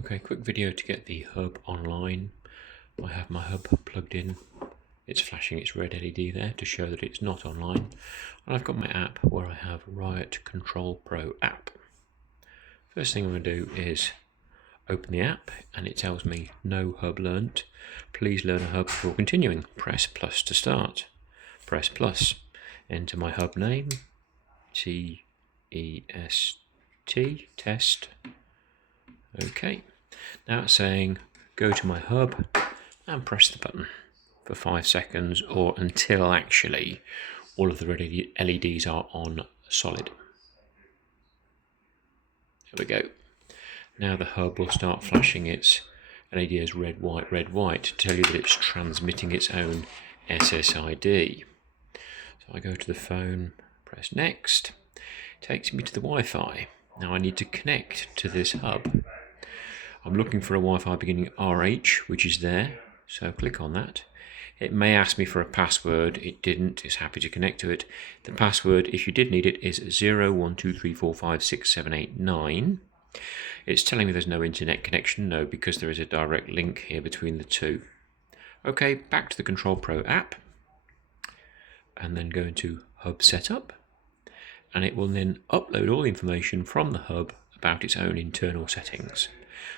Okay, quick video to get the hub online. I have my hub plugged in. It's flashing its red LED there to show that it's not online. And I've got my app where I have RioT ControlPro app. First thing I'm going to do is open the app and it tells me no hub learnt. Please learn a hub before continuing. Press plus to start. Press plus. Enter my hub name. TEST. Test. Okay. Now it's saying go to my hub and press the button for 5 seconds or until actually all of the red LEDs are on solid. There we go. Now the hub will start flashing its LED as red, white to tell you that it's transmitting its own SSID. So I go to the phone, press next, it takes me to the Wi-Fi. Now I need to connect to this hub. I'm looking for a Wi-Fi beginning RH, which is there, so click on that. It may ask me for a password. It didn't. It's happy to connect to it. The password, if you did need it, is 0123456789. It's telling me there's no internet connection. No, because there is a direct link here between the two. Okay, back to the ControlPro app, and then go into Hub Setup, and it will then upload all the information from the hub about its own internal settings.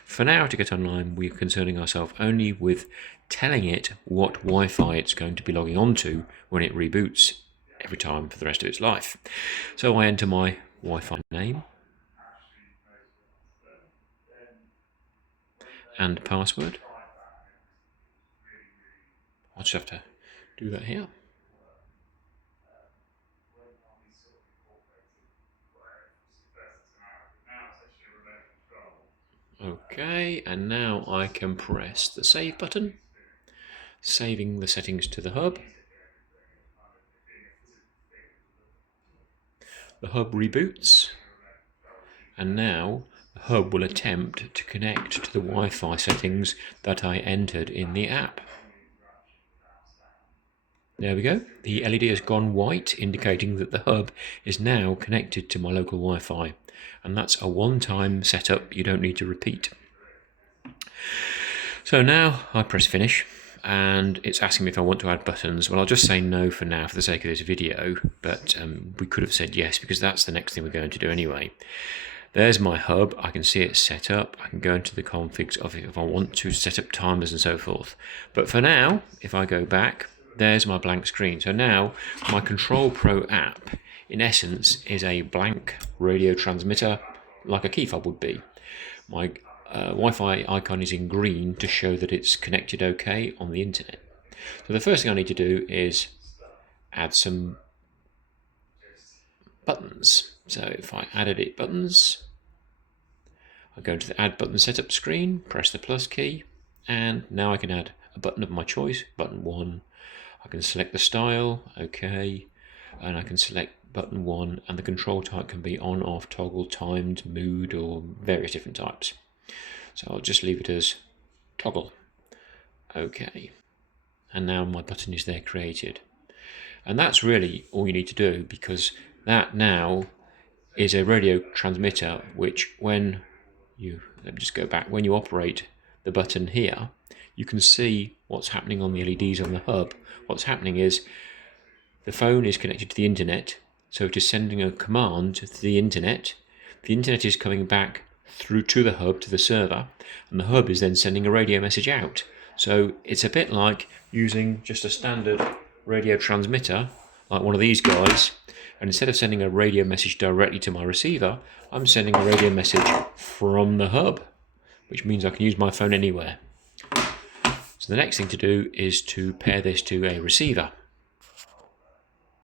For now, to get online, we are concerning ourselves only with telling it what Wi-Fi it's going to be logging onto when it reboots every time for the rest of its life. So I enter my Wi-Fi name and password. I'll just have to do that here. Okay, and now I can press the save button, saving the settings to the hub. The hub reboots, and now the hub will attempt to connect to the Wi-Fi settings that I entered in the app. There we go. The LED has gone white, indicating that the hub is now connected to my local Wi-Fi. And that's a one-time setup. You don't need to repeat. So now I press finish, and it's asking me if I want to add buttons. Well, I'll just say no for now for the sake of this video, but we could have said yes because that's the next thing we're going to do anyway. There's my hub. I can see it set up. I can go into the configs of it if I want to set up timers and so forth. But for now, if I go back, there's my blank screen. So now my ControlPro app, in essence, is a blank radio transmitter like a key fob would be. My Wi-Fi icon is in green to show that it's connected okay on the internet. So the first thing I need to do is add some buttons. So if I add edit buttons, I go into the add button setup screen, press the plus key, and now I can add a button of my choice, button 1. I can select the style, okay, and I can select button 1, and the control type can be on, off, toggle, timed, mood, or various different types. So I'll just leave it as toggle. Okay, and now my button is there created. And that's really all you need to do, because that now is a radio transmitter which when you, let me just go back, when you operate the button here, you can see what's happening on the LEDs on the hub. What's happening is the phone is connected to the internet, so it is sending a command to the internet. The internet is coming back through to the hub, to the server, and the hub is then sending a radio message out. So it's a bit like using just a standard radio transmitter, like one of these guys, and instead of sending a radio message directly to my receiver, I'm sending a radio message from the hub, which means I can use my phone anywhere. So the next thing to do is to pair this to a receiver.